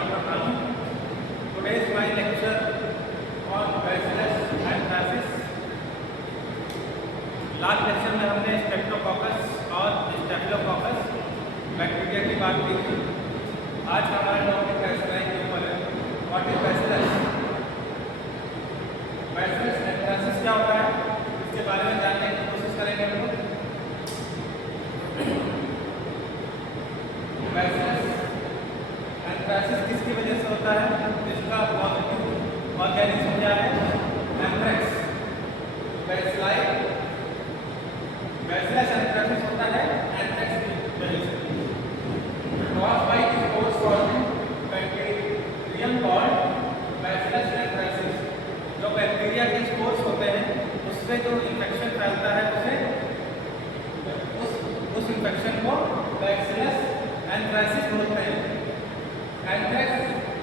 Doctor खानू। Today's my lecture on Bacillus anthracis। Last lecture में हमने स्ट्रेप्टोकोकस और स्टेफिलोकोकस बैक्टीरिया की बात की थी। आज हमारा टॉपिक बैसिलस के ऊपर है। What is bacillus? Bacillus anthracis क्या होता है, इसके बारे में जानने की कोशिश करेंगे हम लोग। बैसिलस एंथ्रासिस किसकी वजह से होता है? इसका पॉजिटिव ऑर्गेनिज्म क्या है? एंथ्रेक्स। बैसिलस एंथ्रासिस होता है एंथ्रेक्स की वजह से। Caused by spores causing bacterium called Bacillus anthracis। जो बैक्टीरिया के स्पोर्स होते हैं उससे जो इन्फेक्शन फैलता है उस इन्फेक्शन को बैसिलस एंथ्रासिस बोलते हैं। एंथ्रेक्स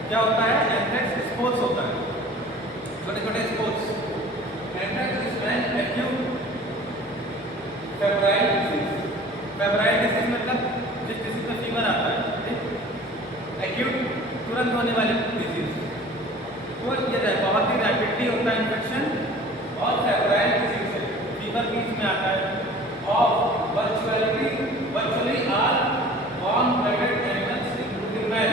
क्या होता है? एंथ्रेक्स स्पोर्स होता है, छोटे छोटे spores. Anthrax is an acute febrile disease. Febrile disease मतलब जिस डिजीज में फीवर आता है, एक्यूट तुरंत होने वाली डिजीज। तो ये बहुत ही रैपिडली होता है इन्फेक्शन और फेब्राइल डिजीज है, फीवर बीच में आता है। और virtually are warm blooded animals including man.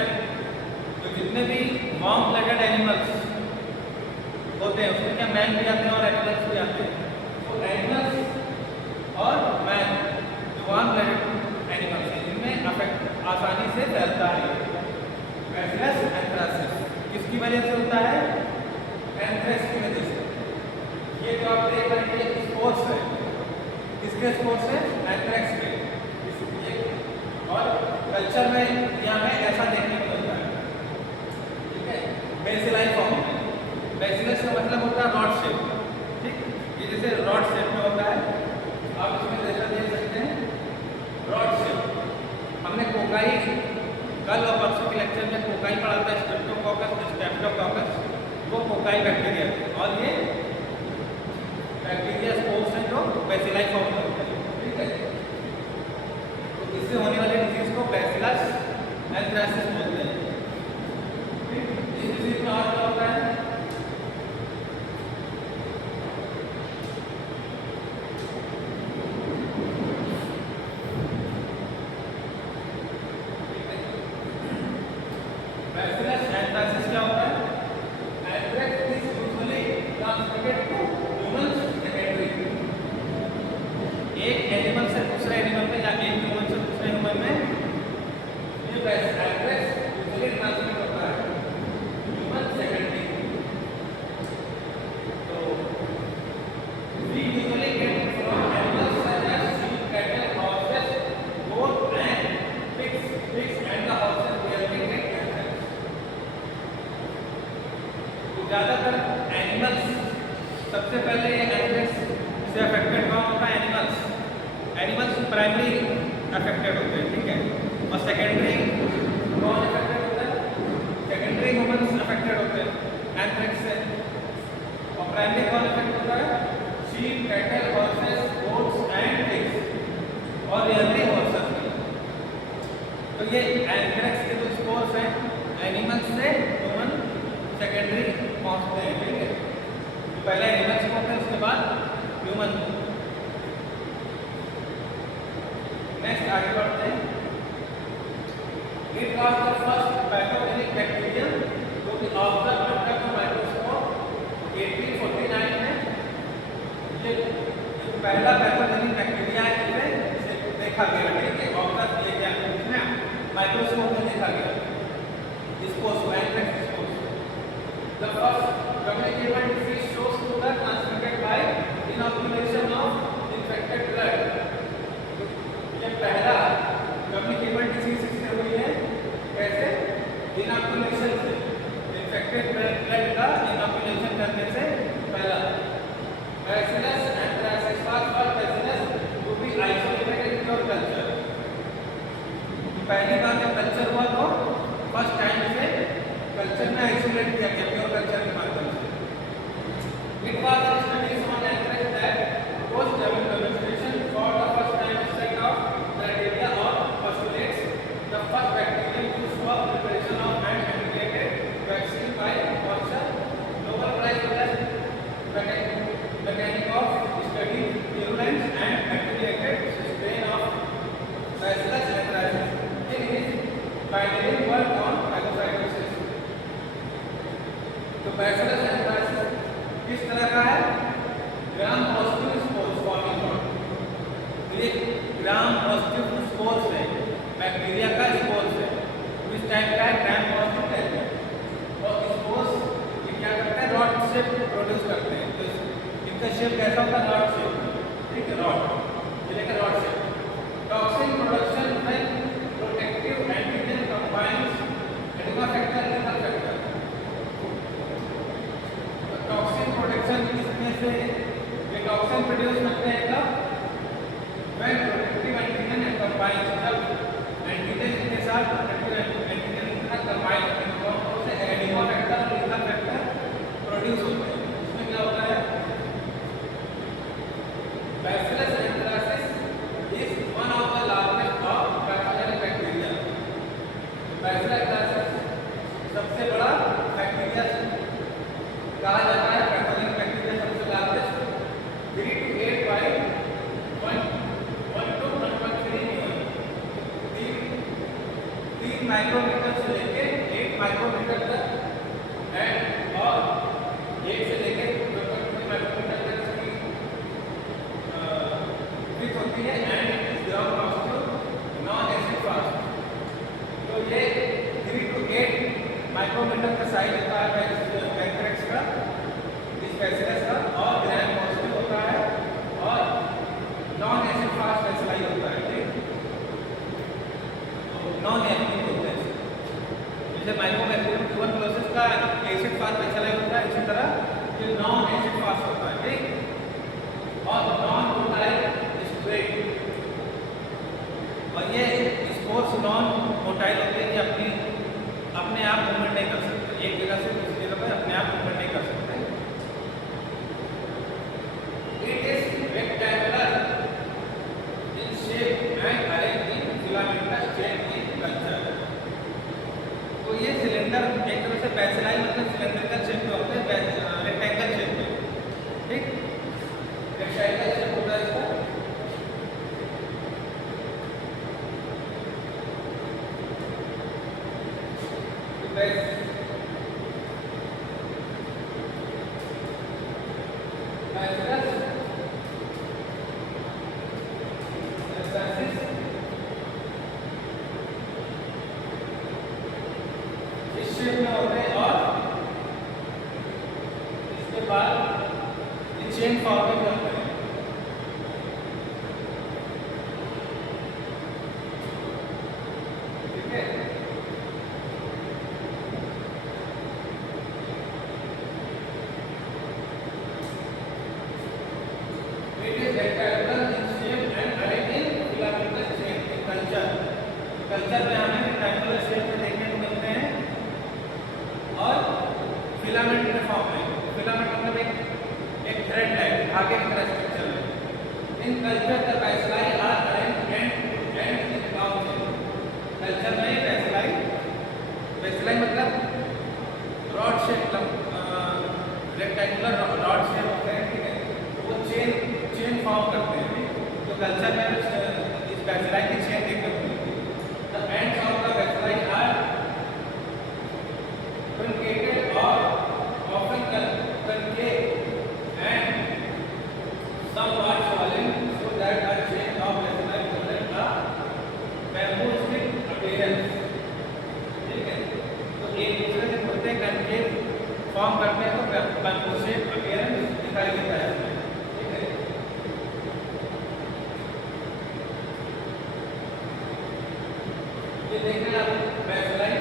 तो जितने भी वार्म ब्लडेड एनिमल्स होते हैं उसमें क्या मैन भी आते हैं और एनिमल्स भी आते हैं। तो एनिमल्स और मैन जो वार्म ब्लडेड एनिमल्स हैं इनमें अफेक्ट आसानी से फैलता है बैसिलस एंथ्रासिस। किसकी वजह से होता है? एंथ्रेक्स की वजह से। ये जो आप देख रहे हैं ये स्पोर्स है, किसके स्पोर्स है? एंथ्रेक्स के। और कल्चर में यहाँ में ऐसा देखने को मिलता है, ठीक है, बेसिलाई फॉर्म में। बैसिलस का मतलब होता है रॉड शेप, ठीक, ये जैसे रॉड शेप में होता है। आप इसमें जैसा देख सकते हैं रॉड शेप। हमने कोकाई कल और परसों के लेक्चर में कोकाई पढ़ा था, स्ट्रेप्टोकोकस स्टेफिलोकोकस, वो कोकाई बैक्टीरिया थे और ये बैक्टीरिया स्पोर्स हैं जो बैसिलाई फॉर्म में होते हैं, ठीक है। तो इससे होने वाले डिजीज को बैसिलस एंथ्रासिस बोलते हैं। इस डिजीज में और क्या होता है? बैसिलस एंथ्रासिस क्या होता है? Anthrax is usually transmitted to humans secondary. एक एनिमल से दूसरे एनिमल में या एक ह्यूमन से दूसरे ह्यूमन में ये एंथ्रेक्स यूजुअली ट्रांसमिट होता है ह्यूमन सेकेंडरी। तो we usually get it from animals such as sheep, cattle, horses, goat and pigs and the horses rarely get ज़्यादातर एनिमल्स सबसे पहले एंथ्रेक्स से अफेक्टेड कौन होता है? एनिमल्स प्राइमरी अफेक्टेड होते हैं, ठीक है। और सेकेंडरी कौन अफेक्टेड होता है? सेकेंडरी ह्यूमंस अफेक्टेड होते हैं एंथ्रेक्स से। और प्राइमरी कौन अफेक्ट होता है? Sheep, cattle, horses, goats and pigs और रियरली हॉर्सेस। तो ये एंथ्रेक्स के जो स्पोर्स हैं एनिमल्स से ह्यूमन सेकेंडरी पहुंचते हैं, ठीक है। पहले एनिमल्स को होते हैं उसके बाद ह्यूमन। नेक्स्ट आगे बढ़ते हैं। It was the first pathogenic bacterium जो कि ऑब्जर्व अंडर द माइक्रोस्कोप 1849 में। ये पहला पैथोजेनिक बैक्टीरिया है जिसे देखा गया, ठीक है, ऑब्जर्व किया गया, इसमें माइक्रोस्कोप में देखा गया इसको anthrax. The first communicable disease shows to be transmitted by inoculation of infected blood। ये पहला communicable disease इससे हुई है, कैसे? Inoculation से, infected blood का inoculation करने से पहला। Bacillus anthracis was Bacillus to be isolated in pure culture। पहली बार जब कल्चर हुआ तो फर्स्ट टाइम से कल्चर में आइसोलेट किया गया प्योर कल्चर के माध्यम से। It was a study on anthrax that post demonstration for the first time set of criteria और postulates the first bacterium to show preparation of and bacillus anthracis किस तरह का है? Gram positive spores forming not. ये gram positive spores है, bacteria का spores है। इस टाइप का है, ग्राम पॉजिटिव टाइप है। और स्पोर्स ये क्या करते हैं? रॉड शेप प्रोड्यूस करते हैं। तो इनका शेप कैसा होता है? रॉड शेप, ठीक है, रॉड, ये लेकर रॉड शेप। टॉक्सिन प्रोडक्शन में protective antigen combines edema factor lethal factor. Toxin production इसमें से ये टॉक्सिन प्रोड्यूस करते हैं कब? When protective antigen and combines, जब एंटीजन के साथ प्रोटेक्टिव एंटीजन का कंबाइन होने से एडिमा फैक्टर और लीथल फैक्टर प्रोड्यूस होते हैं। इसमें क्या होता है? Bacillus anthracis is one of the largest of pathogenic bacteria. Bacillus anthracis सबसे बड़ा बैक्टीरिया कहा जाता है। पैथोजेनिक बैक्टीरिया सबसे largest 3 to 8 by 1 to 1.3 newton, 3 micrometer से लेके 8 माइक्रोमीटर तक एंड और 1 से लेके 2.3 माइक्रोमीटर तक इसकी विड्थ होती है। And it is gram positive non acid fast. तो ये 3 to 8 माइक्रोमीटर का साइज होता है एंथ्रेक्स का, इस बैसिलस का, और ग्राम पॉजिटिव होता है और नॉन एसिड फास्ट बैसिलाई होता है, ठीक, नॉन एक्टिव होता है। जैसे माइकोबैक्टीरियम ट्यूबरकुलोसिस का एसिड फास्ट बैसिलाई होता है, इसी तरह ये नॉन एसिड फास्ट होता है, ठीक, और नॉन मोटाइल स्ट्रेट। और ये स्पोर्स नॉन मोटाइल होते हैं कि अपने आप मूवमेंट नहीं कर सकते, एक जगह से दूसरी जगह पर अपने आप मूवमेंट नहीं कर सकते। It is rectangular in shape and arranged in filamentous chain in culture. तो ये सिलेंडर एक तरह से बैसिलाई मतलब सिलेंड्रिकल शेप में होते हैं, रेक्टेंगल शेप में, ठीक, रेक्टेंगल शेप होता है इसका। इस शेप में होते हैं और इसके बाद ये चेन फॉर्मिंग करते हैं, ठीक है। कल्चर में हमें रेक्टेंगुलर शेप में देखने को मिलते हैं और फिलामेंट के फॉर्म में। फिलामेंट मतलब एक थ्रेड है, धागे की तरह स्ट्रक्चर है। In culture the bacilli are arranged and in bound shape. Culture में बैसिलाई मतलब rod shape, rectangular rod shape होते हैं, ठीक है, वो चेन फॉर्म करते हैं। तो कल्चर में इस बैसिलाई की चेन देखने को मिलती है। The ends of the bacilli are truncated or often concave and somewhat swollen so that a chain of bacilli present a bamboo stick appearance, ठीक है। तो एक दूसरे से खुलते हैं, concave फॉर्म करते हैं, तो bamboo shape appearance दिखाई देता है, ठीक है। ये देख रहे हैं आप बैसिलाई,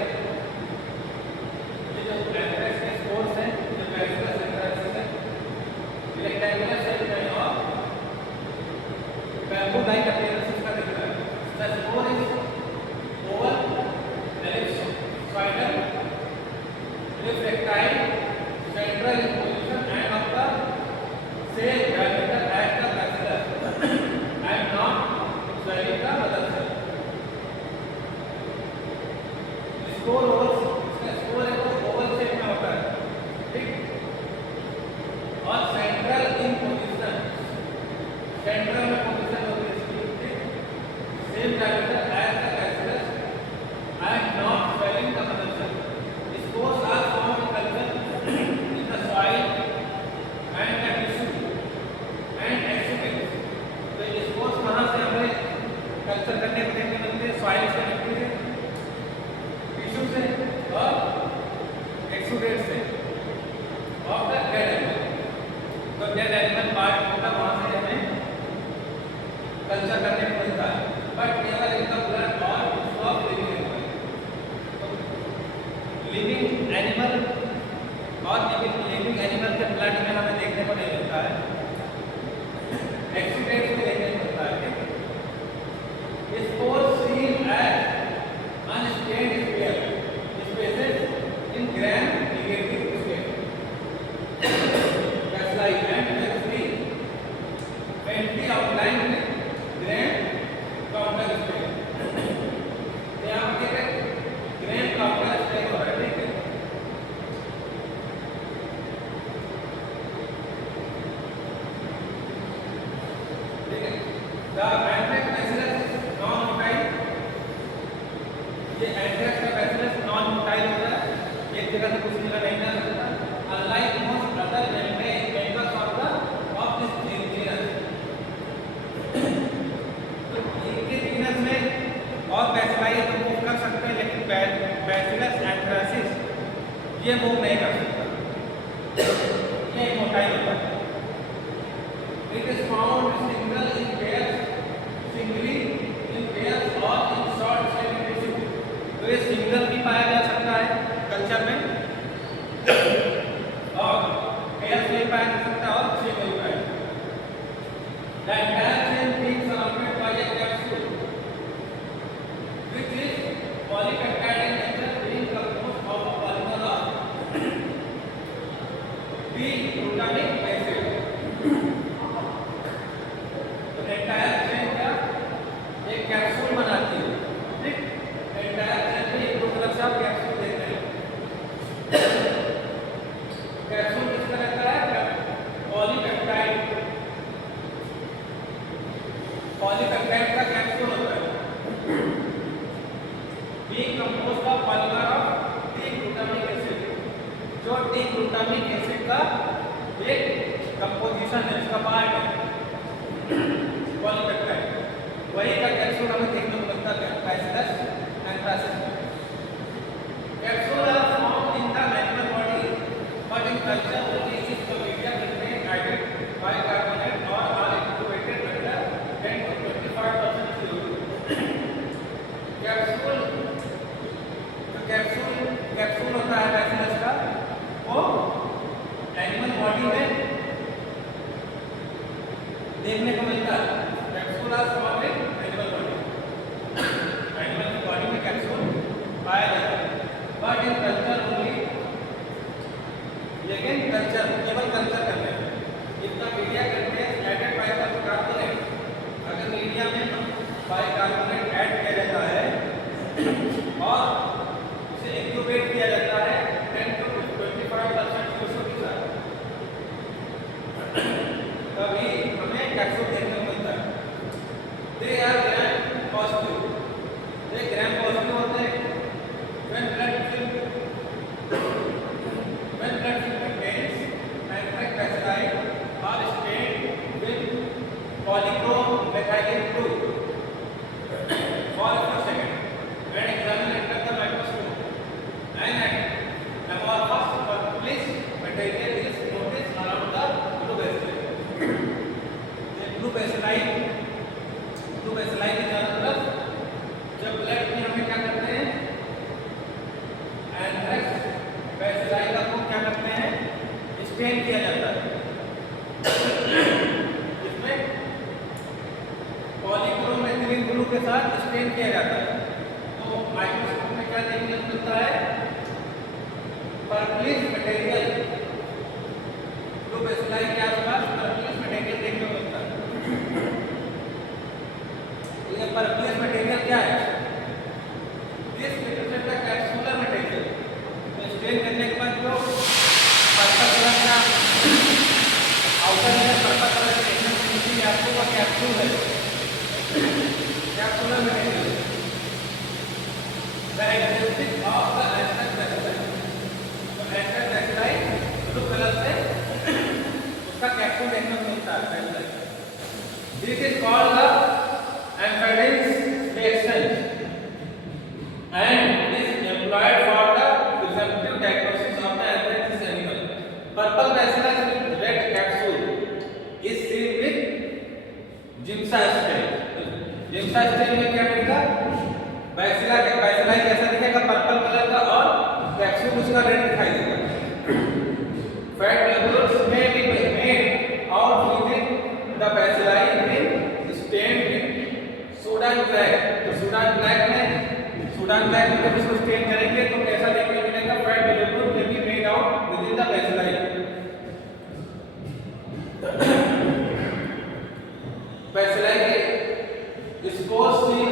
ये जो एंथ्रेक्स के स्पोर्स हैं, जो बैसिलस एंथ्रेक्स है, रेक्टेंगुलर शेप में और बैम्बू लाइक अपीयरेंस इसका दिख रहा है। The spore is oval ellipsoidal refractile central in position and of the same diameter as the bacillus and not swelling the mother cell. Spore oval shape में होता है, ठीक, और सेंट्रल इन पोजीशन, सेंट्रल में पोजीशन होती है इसकी, ठीक, same diameter as the bacillus and not swelling the mother cell. Spores are formed in culture exudate से ऑफ द डेड एनिमल। तो डेड एनिमल पार्ट होता है, वहाँ से हमें कल्चर करने को मिलता है, but never in the blood or of living animal. Living animal और लिविंग एनिमल के ब्लड में हमें देखने को नहीं मिलता है, एक्सीडेंट में देखने को मिलता है। Spore seen as unstained spare spaces in gram negative state that's like and free faintly outlined gram counter spare. यहाँ पे ग्राम काउंटर स्पेयर हो रहा है, ठीक है। The anthrax bacillus is non-motile। ये anthrax का bacillus non-motile होता है, एक जगह से दूसरी जगह नहीं जा सकता। Unlike most other members of this genus। तो इनके जीनस में और bacilli तो मूव कर सकते हैं, लेकिन Bacillus anthracis ये मूव नहीं कर सकता, ये मोटाइल होता है। It is found singly in pairs or in short chain tissue। तो ये सिंगल भी पाया जा सकता है कल्चर में और पेयर्स भी पाया जा सकता है और सिंगल भी पाया। The entire chain being surrounded by a capsule which is polypeptide in nature, being composed of a polymer of B-glutamic acid। Entire chain का एक कैप्सूल बनाती है, ठीक। एंटायर चेन में एक अलग सा कैप्सूल देख रहे हैं। कैप्सूल किस तरह का है? पॉलीपेप्टाइड का कैप्सूल होता है। Being composed of polymer of D-glutamic acid. जो डी-ग्लूटामिक एसिड का एक कंपोजिशन है, इसका पार्ट है पॉलीपेप्टाइड। वही का कैप्सूल हमें देखने को मिलता है Bacillus anthracis में। Capsule are found in the animal body, but in culture only if the media contain added bicarbonate or are incubated under 10 to 25% CO2। Capsule होता है Bacillus का, वो एनिमल बॉडी में देखने को मिलता है। Capsule are found in animal body, animal की बॉडी में कैप्सूल पाया जाता है, बट इन कल्चर ओनली। लेकिन कल्चर केवल कल्चर करते हैं। इतना मीडिया कंटेन्स एडेड बाइकार्बोनेट, अगर मीडिया में बाइकार्बोनेट ऐड किया जाता है और इसे इंक्यूबेट किया जाता है 10 to 25% CO2 के साथ, तभी हमें कैप्सूल देखने को मिलता है। दे आर ग्राम पॉजिटिव, ये ग्राम पॉजिटिव होते हैं। when blood film contains anthrax bacilli are stained with polychrome methylene blue for a few seconds and examined under the microscope, and amorphous purplish material is noticed around the blue bacilli। Blue bacilli की चारों तरफ जब blood में हमें क्या करते हैं, anthrax bacilli का को क्या करते हैं, स्टेन किया जाता है। इसमें पॉलीक्रोम मेथिलीन ब्लू के साथ स्टेन किया जाता है। तो माइक्रोस्कोप में क्या देखने को मिलता है, पर्पलिश मटेरियल, ब्लू बेसिलाई के आसपास पर्पलिश मटेरियल देखने को मिलता है। ये पर्पलिश मटेरियल क्या है? This represent the capsular material. तो स्टेन करने के बाद जो पर्पल कलर का आउटर लेयर पर्पल कलर के देखने को मिलती है आपको, वो कैप्सूल है, capsular material. The characteristic of the anthrax bacilli, तो एंथ्रेक्स बैसिलाई ब्लू कलर से उसका कैप्सूल देखने को मिलता है। This is called the amphibians reaction and is employed for the presumptive diagnosis of the दूसरा स्टेज में क्या मिलेगा, बैसिलाई कैसा दिखेगा, पर्पल कलर का, और कैप्सूल उसका रेड दिखाई देगा। Fat globules may be made out within the bacilli when stained with Sudan black। तो Sudan black में जब इसको स्टेन करेंगे तो कैसा देखने को मिलेगा, fat globule may be made out within the bacilli। bacilli के spores see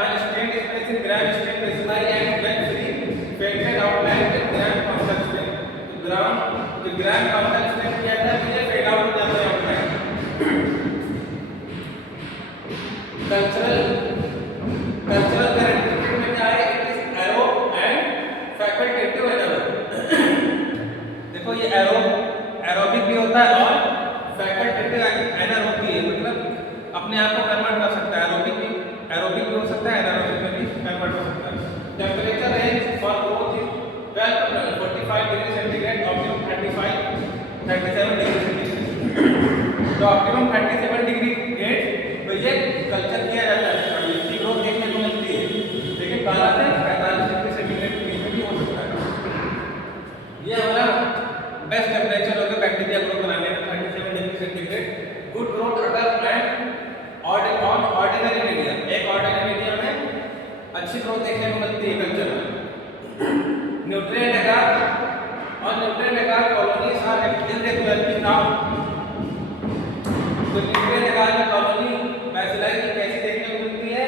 unstained space in gram stained bacilli and when free fainted outline with gram complex stain। तो ग्राम कॉम्प्लेक्स में क्या था, ये फेड आउट हो जाता है आउटलाइन। कल्चरल कैरेक्टरिस्टिक में क्या है, it is arrow and facultative anaerobic. देखो ये एरोबिक भी होता है और फैकल्टेटिव एनारोबिक भी है, मतलब अपने आप को कन्वर्ट कर सकता है, एरोबिक भी हो सकता है, एनारोबिक में भी कन्वर्ट हो सकता है। Temperature range for growth is 12 to 45 degree centigrade, optimum 37 degree centigrade. तो ऑप्टिमम 37 डिग्री ग्रेड तो ये कल्चर किया जाता है, इसकी ग्रोथ देखने को मिलती है, लेकिन 12 से 45 डिग्री सेंटीग्रेड के बीच में भी हो सकता है। ये हमारा बेस्ट टेम्परेचर होगा बैक्टीरिया ग्रोथ बनाने का, 37 डिग्री सेंटीग्रेड। गुड ग्रोथ अगर एंड ऑर्डिनरी मीडिया, एक ऑर्डिनरी मीडिया में अच्छी ग्रोथ देखने को मिलती है कल्चर में। Nutrient agar colonies are irregularly round। तो न्यूट्रिएंट agar में कॉलोनी बैसिलाई की कैसी देखने को मिलती है,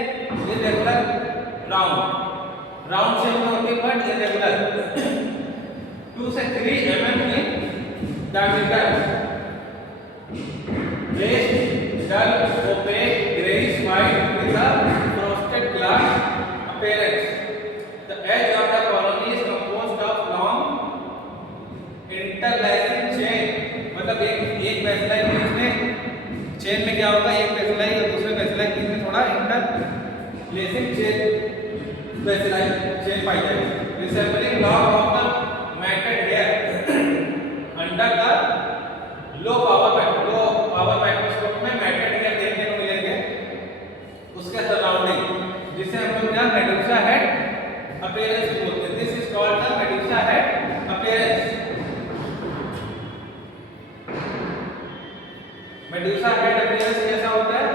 इरेगुलर राउंड शेप में होती है बट इरेगुलर। 2 से 3 mm in diameter, raised dull opaque grayish white with a frosted glass appearance। The edge of the colony is composed of long interlacing chain। मतलब एक बैसिलाई के बीच में चेन में क्या होगा, एक बैसिलाई और दूसरे बैसिलाई के बीच में थोड़ा इंटरलेसिंग चेन बैसिलाई चेन पाई जाएगी। Resembling log of the matted hair under the low power microscope में matted hair देखने को मिलेंगे उसके सराउंडिंग, जिसे हम लोग क्या मेडुसा हेड अपीयरेंस बोलते हैं। This is called the Medusa head appearance. Medusa head appearance कैसा होता है,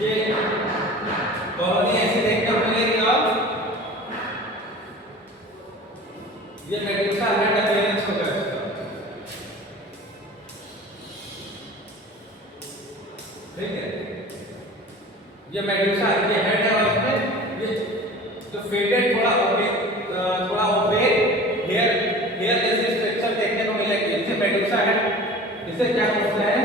ये कॉलोनी ऐसे देखने को मिलेगी और ये मेडुसा हेड अपीयरेंस होगा। ठीक है, ये मेडुसा ये हेड है और इसमें ये जो फेडेड थोड़ा ओपेक हेयर जैसे स्ट्रक्चर देखने को मिलेगी, इसे मेडुसा हेड, इसे क्या बोलते हैं,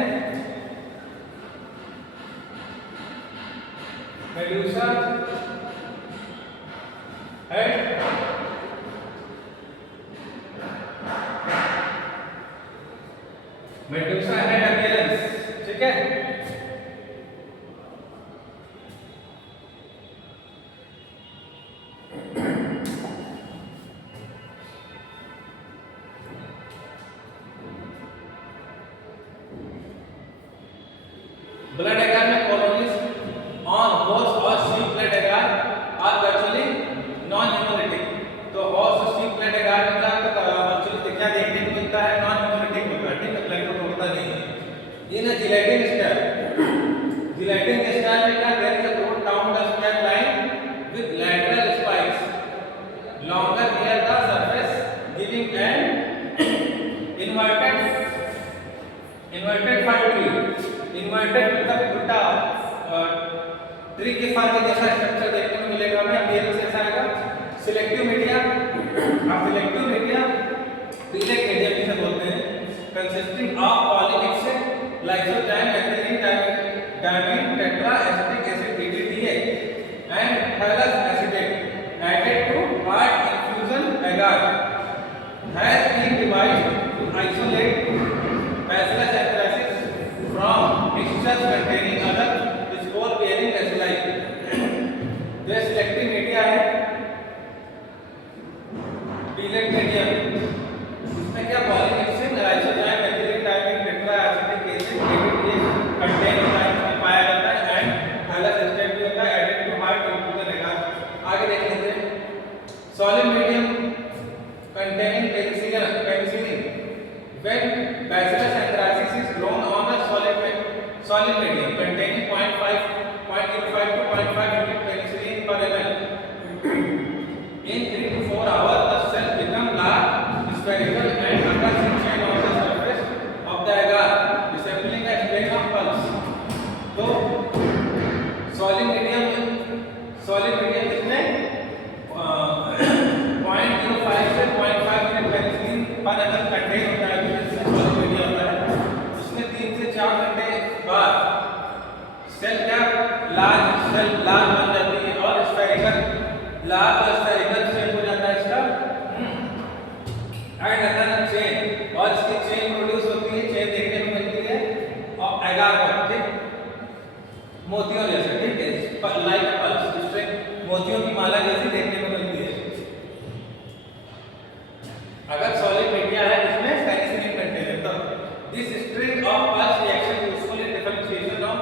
मेडुसा हेड अपीयरेंस। ठीक है, ब्लड एगार में कॉलोनीज ऑन हॉर्स और शीप ब्लड एगार आर वर्चुअली नॉन हेमोलिटिक। तो हॉर्स और शीप ब्लड एगार में वर्चुअली क्या देखने को मिलता है, नॉन हेमोलिटिक होता है। ठीक है, ब्लड को तोड़ता नहीं है। इन जिलेटिन स्टेल में क्या, there is a growth down the stab line with lateral spikes longer near the surface giving an inverted fur tree. Inverted मतलब उल्टा ट्री के फर के जैसा स्ट्रक्चर देखने को मिलेगा हमें। अपीयरेंस ऐसा आएगा। सिलेक्टिव मीडिया सिलेक्ट मीडिया जिसे बोलते हैं, consisting of polymyxin lysozyme ethylene diamine tetra acetic acid DDTA and thallous acetate added to heart infusion agar has been devised to isolate Bacillus anthracis from mixtures containing other spore-bearing bacilli। जो selective media है, delete medium solid medium containing 0.05 to 0.5 unit penicillin per ml. In 3 to 4 hours, the cells become large, spherical, and occurs in chain on the surface of the agar, resembling a strain of pulse. तो solid medium इसमें 0.05 से 0.5 unit penicillin per ml contain होता है, जिसमें solid medium होता है। उसमें 3 से 4 घंटे बाद सेल क्या लार्ज बन जाती है और स्फेरिकल शेप हो जाता है इसका। एंड अनदर चेन, और इसकी चेन प्रोड्यूस होती है, चेन देखने को मिलती है और एगार पर, ठीक, मोतियों जैसे, ठीक है, लाइक पल्स, जिससे मोतियों की माला जैसी देखने को मिलती है। अगर सॉलिड मीडिया है जिसमें पेनिसिलिन कंटेन है, तो this string of pulse reaction useful in differentiation of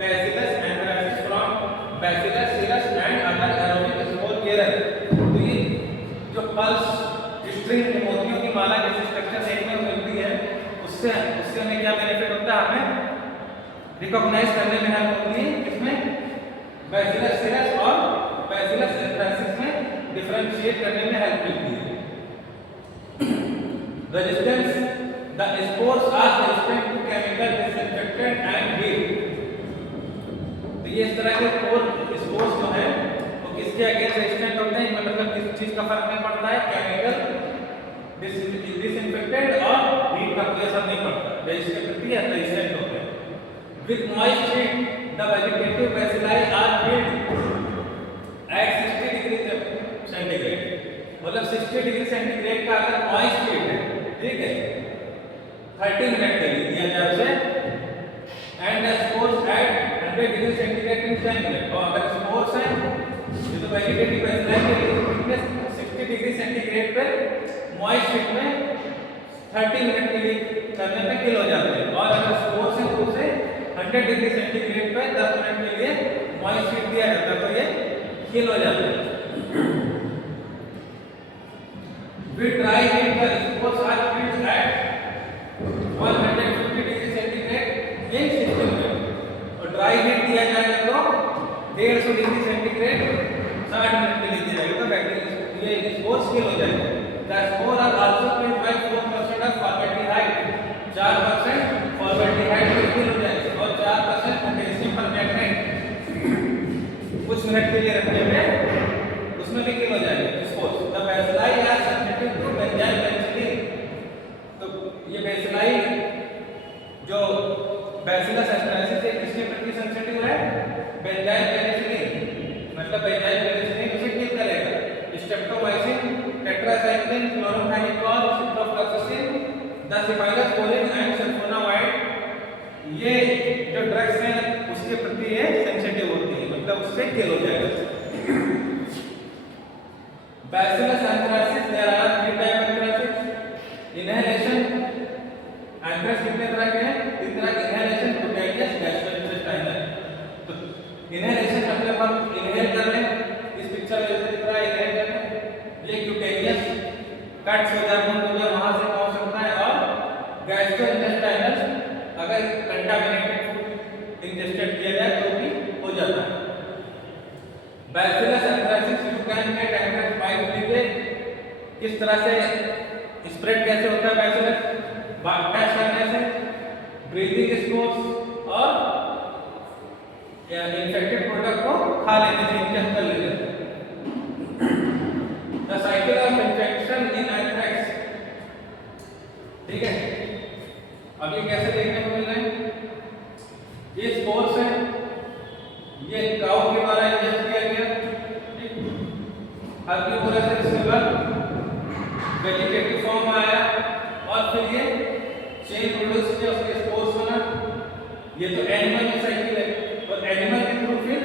Bacillus anthracis from Bacillus cereus and other aerobic spore bearer। तो ये जो पल्स स्ट्रिंग मोतियों की माला जैसी स्ट्रक्चर देखने को मिलती है, उससे हमें क्या बेनिफिट होता है, हमें रिकॉग्नाइज करने में हेल्प होती है, इसमें Bacillus cereus और Bacillus anthracis में डिफरेंशिएट करने में हेल्प मिलती है। Resistance, the spores are resistant to chemical disinfectant and heat. तो ये इस तरह के स्पोर्स जो है वो किसके अगेंस्ट रेजिस्टेंट होते हैं, इनमें मतलब किस चीज का फर्क नहीं पड़ता है, केमिकल डिसइंफेक्टेंट और हीट का कोई असर नहीं पड़ता, रेजिस्टेंट होते हैं। With moist heat the vegetative bacilli are killed at 60 degree centigrade. मतलब 60 डिग्री सेंटीग्रेड का अगर मॉइस्ट हीट है, ठीक है, 30 मिनट के लिए दिया जाए उसे, and spores at 100 degree centigrade in 10 minute. और अगर स्पोर्स है ये तो वेजिटेटिव बैसिलाई के लिए 60 डिग्री सेंटीग्रेड पे मॉइस्ट हीट में 30 मिनट के लिए करने पे किल हो जाते हैं। और अगर स्पोर्स है तो उसे 100 डिग्री सेंटीग्रेड पे 10 मिनट के लिए मॉइस्ट हीट दिया जाता है, तो ये किल हो जाते हैं। With dry heat the spores are killed at 150 degree centigrade in 60 minute. और ड्राई हीट दिया जाएगा तो 150 डिग्री सेंटीग्रेड 60 मिनट के लिए दिया जाएगा, तो बैक्टीरिया ये स्पोर्स किल हो जाएगा। The spore are also killed by 4% of formaldehyde. 4% formaldehyde भी किल हो जाएगा और 4% पोटेशियम परमैंगनेट कुछ मिनट के लिए रखने में उसमें भी किल हो जाएगा spores. The bacilli are sensitive to benzyl penicillin. तो ये बैसिलाई जो बैसिलस एस्ट्रेसिस है किसके प्रति सेंसिटिव है, बेंजाइल पेनिसिलिन। मतलब बेंजाइल पेनिसिलिन उसे किल करेगा। Streptomycin, tetracycline, chloramphenicol, ciprofloxacin, cephalosporin and sulphonamide, ये जो ड्रग्स हैं उसके प्रति ये सेंसिटिव होती है, मतलब उससे किल हो जाएगा। Bacillus anthracis, there are 3 types of anthracis। Inhalation, anthrax कितने तरह के हैं, 3 तरह के। inhalation, cutaneous, gastrointestinal। तो inhalation मतलब हम इनहेल कर लें, इस पिक्चर में जैसे दिख रहा है इनहेल कर लें, ये cutaneous कट्स हो जाए, मुंह हो जाए, वहां से पहुंच सकता है। और gastrointestinal अगर कंटामिनेटेड फूड इंजेस्टेड किया जाए तो भी हो जाता है। Bacillus anthracis you can get anthrax bite से किस तरह से स्प्रेड कैसे होता है बैसिलस, टच करने से, ब्रीथिंग स्पोर्स और इन्फेक्टेड प्रोडक्ट को खा लेने से, इंजेक्ट कर लेने से। The cycle of infection in anthrax, ठीक है। अब ये कैसे देखने को मिल रहे हैं, ये स्पोर्स है, ये काऊ के द्वारा इंजेक्ट किया गया, ठीक, हर्बीवोरस है, इसके बाद वेजिटेटिव फॉर्म में आया और फिर ये चेन प्रोड्यूस किया, उसके स्पोर्स बना। ये तो एनिमल की साइकिल है, और एनिमल के थ्रू फिर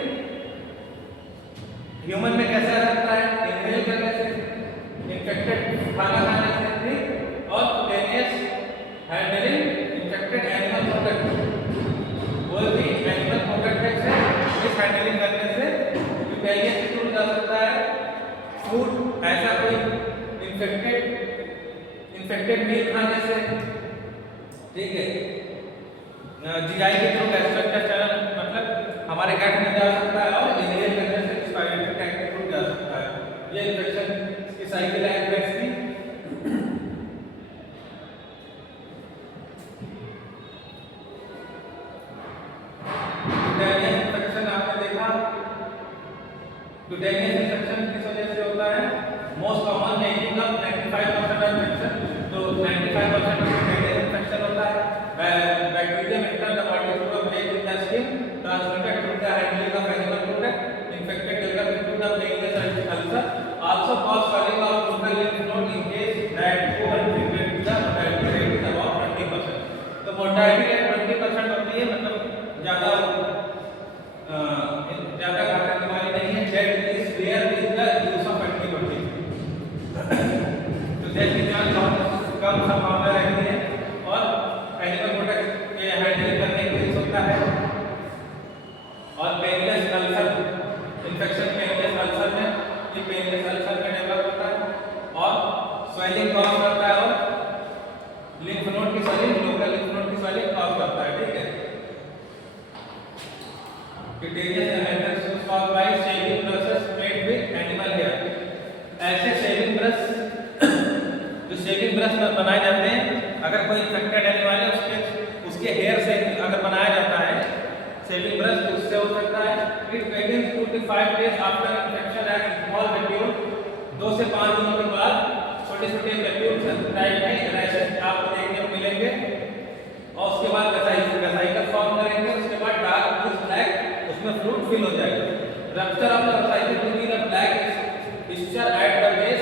ह्यूमन में कैसे आ सकता है, इनहेल करने से, इन्फेक्टेड खाना खाने से, ठीक, और cutaneous handling infected animal product, कोई भी एनिमल प्रोडक्ट है इस हैंडलिंग करने से कुटेनियस के थ्रू जा सकता है। फूड, ऐसा कोई इन्फेक्टेड मील खाने से, ठीक है, जीआई के थ्रू हमारे गट में जा सकता है और इनहेल करने से रेस्पिरेटरी ट्रैक्ट में रुक जा सकता है। ये इन्फेक्शन की साइकिल है एंथ्रेक्स की। क्यूटेनियस इन्फेक्शन आपने देखा, क्यूटेनियस इन्फेक्शन किस वजह से होता है? Most common making up 95% of infection, तो 95% ऑफ क्यूटेनियस इन्फेक्शन होता है bacterium enter the body through a break in the skin transmitted through the handling of animal product infected develop into the painless ulcer also cause swelling of local lymph node in case that go untreated the mortality rate is about 20%। तो mortality rate 20% होती है, मतलब ज्यादा घातक बीमारी नहीं है। Death is rare in the use of antibiotic, तो डेथ की चांस बहुत कम संभावना रहती है और एनिमल प्रोडक्ट के हैंडल करने के लिए होता है। और पेनियस अल्सर इन्फेक्शन पेनियस अल्सर में, ये पेनियस अल्सर में डेवलप होता है और स्वेलिंग कॉज करता है और लिम्फ नोड की स्वेलिंग, लोकल लिम्फ नोड की स्वेलिंग कॉज करता है। ठीक है, cutaneous anthrax is caused by shaving brushes made with animal hair. ऐसे शेविंग ब्रश जो शेविंग ब्रश बनाए जाते हैं, अगर कोई इन्फेक्टेड एनिमल है उसके हेयर से अगर बनाया जाता है शेविंग ब्रश, तो उससे हो सकता है। It begins 2 to 5 days after infection and small papule, 2 से 5 दिनों के बाद छोटे-छोटे पेप्यूल्स टाइप में रैशेस आपको देखने को मिलेंगे और उसके बाद वेसाइकल फॉर्म करेंगे। उसके बाद डार्क ब्लू ब्लैक उसमें फ्लूइड फिल हो जाएगा। Rupture of the vesicle will be the black fissure at the base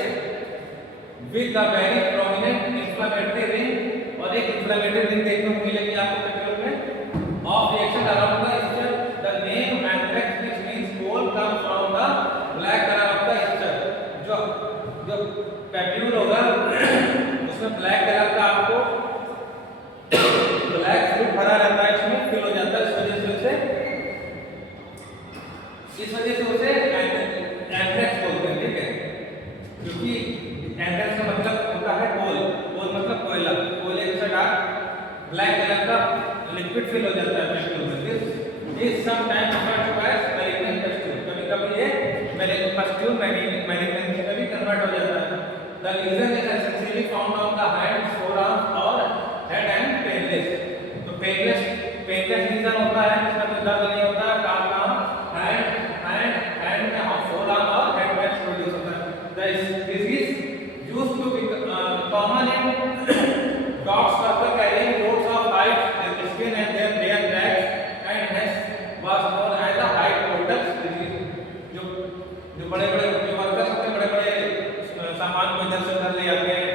with the very prominent inflammatory ring, और एक इन्फ्लेमेटरी रिंग देखने को मिलेगी आपको पेप्यूल में of reaction around the eschar. The name anthrax which means coal come from the black colour of the eschar. जो papule होगा उसमें ब्लैक कलर का आपको ब्लैक फ्लूइड भरा रहता है, इसमें फिल हो जाता है। इस वजह से उसे एंथ्रेक्स बोलते हैं। ठीक है, क्योंकि एंथ्रेक्स का मतलब होता है कोल, कोल मतलब कोयला, कोयले जैसा डार्क ब्लैक कलर का लिक्विड फिल हो जाता है पेप्यूल में। This sometimes referred to as malignant papule, कभी-कभी ये पस्ट्यूल मैलिग्नेंसी में भी कन्वर्ट हो जाता है। The region is essentially found on the hand, forearm और हेड एंड पेनलेस। तो पेनलेस रीजन होता है जिसमें कोई दर्द नहीं होता, काम हैंड में फोरआर्म और हेड में प्रोड्यूस होता है। The disease used to be common in dogs purple carrying loads of hides in the skin and their bare backs and hence was known as the hide porters disease। जो बड़े-बड़े जो workers होते हैं, बड़े-बड़े सामान को इधर से उधर ले जाते हैं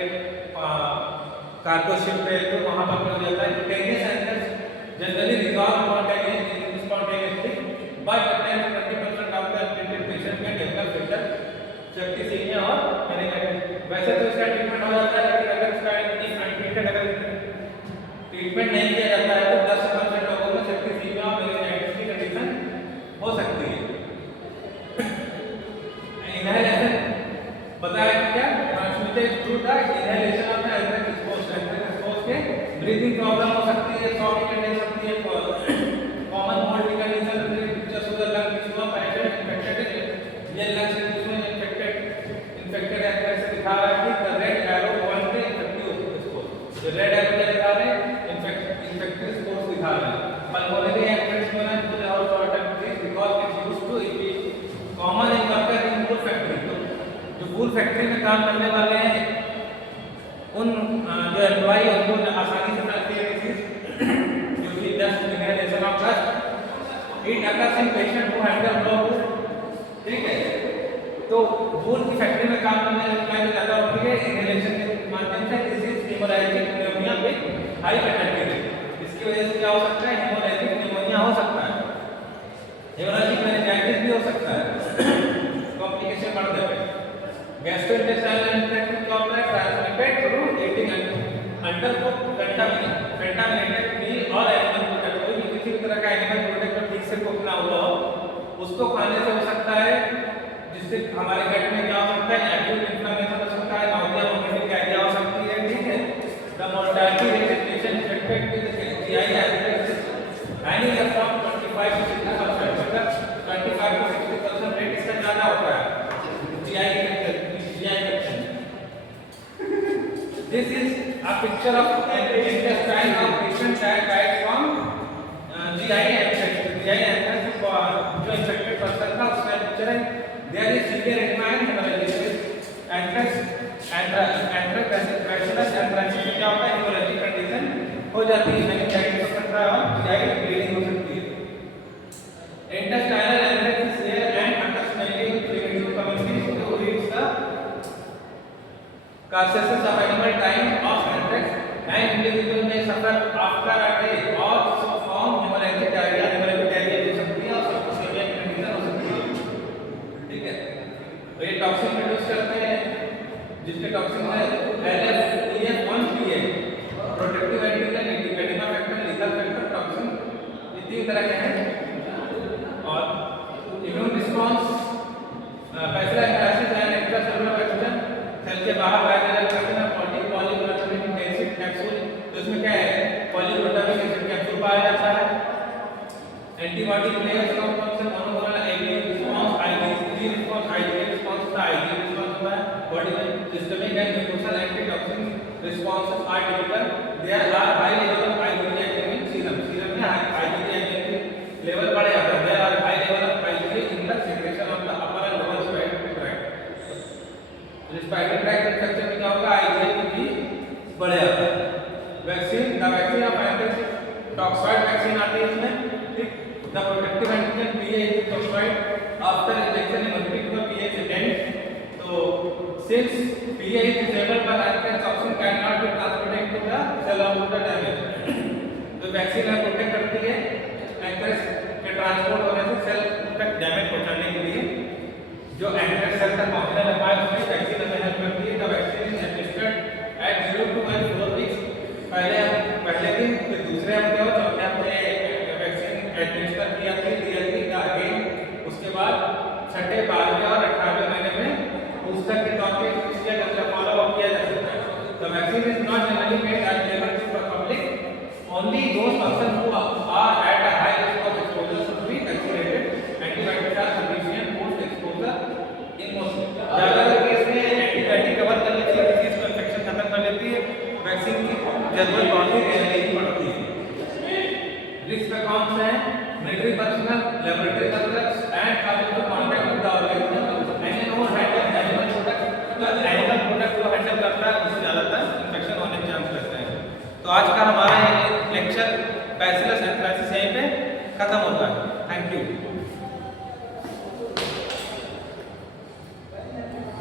कार्गो शिप पे, तो वहां पर हो जाता है। Cutaneous anthrax generally resolve spontaneously but 10 to 20% of the untreated patient can develop filter septicaemia और मेनिंजाइटिस। वैसे तो इसका ट्रीटमेंट हो जाता है, लेकिन अगर इसका अनट्रीटेड अगर ट्रीटमेंट नहीं किया जाता है तो 10% लोगों में सेप्टिसीमिया और मेनिंजाइटिस की कंडीशन हो सकती है। इनहेलेशन बताया क्या transmitted through the inhalation of the anthrax के ब्रीथिंग प्रॉब्लम हो सकती है, शॉर्ट कंडीशन हो सकती है, कॉमन मोल्ड की कंडीशन जैसे sugar lung tissue patient infected, ये लंग्स टिश्यू में इन्फेक्टेड एंथ्रेक्स दिखा रहा है कि द रेड एरो पॉइंट पे इन्फेक्टिव स्पोर, जो रेड एरो क्या दिखा रहे हैं इन्फेक्टिव स्पोर्स दिखा रहे हैं। पल्मोनरी एंथ्रेक्स में ना तो और short disease because it's used to it common in worker in wool factory. जो वूल फैक्ट्री में काम करने वाले हैं उन जो एम्प्लॉई उनको आसानी से लगती है डिजीज जो कि dust inhalation of dust it occurs in patient who handle no wool. ठीक है, तो वूल की फैक्ट्री में काम करने वाले ज्यादा होती है इनहेलेशन के माध्यम से disease haemorrhagic pneumonia with high fatality rate. इसकी वजह से क्या हो सकता है, हेमोरेजिक निमोनिया हो सकता है, हेमोरेजिक मेनिंजाइटिस भी हो सकता है, कॉम्प्लिकेशन बढ़ जाते हैं। गैस्ट्रोइंटेस्टाइनल इन्फेक्शन क्या होता है, ट्रांसमिटेड थ्रू ईटिंग अंडरकुक्ड कंटामिनेटेड मील और एनिमल प्रोडक्ट। कोई भी किसी भी तरह का एनिमल प्रोडक्ट ठीक से कुक ना हुआ हो उसको खाने से हो सकता है, जिससे हमारे पेट में क्या हो सकता है, एक्यूट इन्फ्लेमेशन हो सकता है, नाउजिया वोमिटिंग डायरिया हो सकती है। ठीक है, the mortality rate is patient infected with GI anthrax anywhere from 25 to 60%। picture of an intestine of patient that died from GI infection. GI infection जो infected person था उसका picture है. There is severe edema and hemorrhage. Anthrax, bacillus anthracis में क्या होता है? Hemorrhagic condition हो जाती है. meningitis हो सकता है और GI bleeding हो सकती है. Intestinal anthrax is rare and occasionally preventable commonly to reach the carcasses of animal dying of anthrax. An individual may suffer after a day or so from hemorrhagic diarrhea. Hemorrhagic diarrhea हो सकती है और सबको severe condition हो सकती है. ठीक है. तो ये टॉक्सिन प्रोड्यूस करते हैं जिसके टॉक्सिन है LF-EF1PA, protective antigen, edema factor, lethal factor, toxin. ये तीन तरह के हैं. और immune response bacillus anthracis and extracellular pathogen cell के बाहर वायरल करते हैं. पॉलीग्लुटामिक एसिड कैप्सूल, तो इसमें क्या है? पॉलीग्लुटामिक एसिड कैप्सूल पाया जाता है. एंटीबॉडी प्लेयर्स कौन से? Monoclonal anti response, IG response, IG response होता है, आईजी रिस्पांस होता है बॉडी में. Systemic and mucosal antitoxin responses are typical. There are high level of IG active in serum. Serum में आईजी एक्टिव लेवल बढ़ जाता है. There are high level of IG in the secretion of the upper and lower respiratory tract. Respiratory tract infection में क्या होगा? IG भी बढ़ जाता है. Vaccine, the vaccine of anthrax toxoid vaccine आती है इसमें. ठीक. The protective antigen PA is toxified after injection in hospital for PA is end. So since PA is disabled by anthrax, toxin cannot be transported to the cell of the damage. तो vaccine है protect करती है anthrax के transport होने से cell तक damage पहुंचाने के लिए. जो एंथ्रेक्स सेल तक पहुंचने लगा है उसमें वैक्सीन हमें हेल्प करती है. The vaccine is administered at 0 to 4 weeks. पहले दिन फिर दूसरे हफ्ते और चौथे हफ्ते वैक्सीन एडमिनिस्टर किया थी अगेन. उसके बाद छठे, 12वें और 18वें महीने में बूस्टर के तौर पे इसका फॉलो अप किया जा सकता है. The vaccine is not generally made available to the public. Only those person who are at a high risk of exposure should be vaccinated. Antibiotics are sufficient post exposure in most. ज्यादातर case में antibiotic cover कर लेती है, disease को infection खत्म कर लेती है. वैक्सीन की जरूरत बहुत ही पड़ती है. रिस्क में कौन से हैं? Military personnel, laboratory workers and coming to contact with the organism. Any no handle animal product, तो एनिमल प्रोडक्ट को हैंडल करता है उससे ज्यादातर इन्फेक्शन होने के चांस रहते हैं. तो आज का हमारा ये लेक्चर बैसिलस एंथ्रासिस यहीं पे खत्म होता है. Thank you.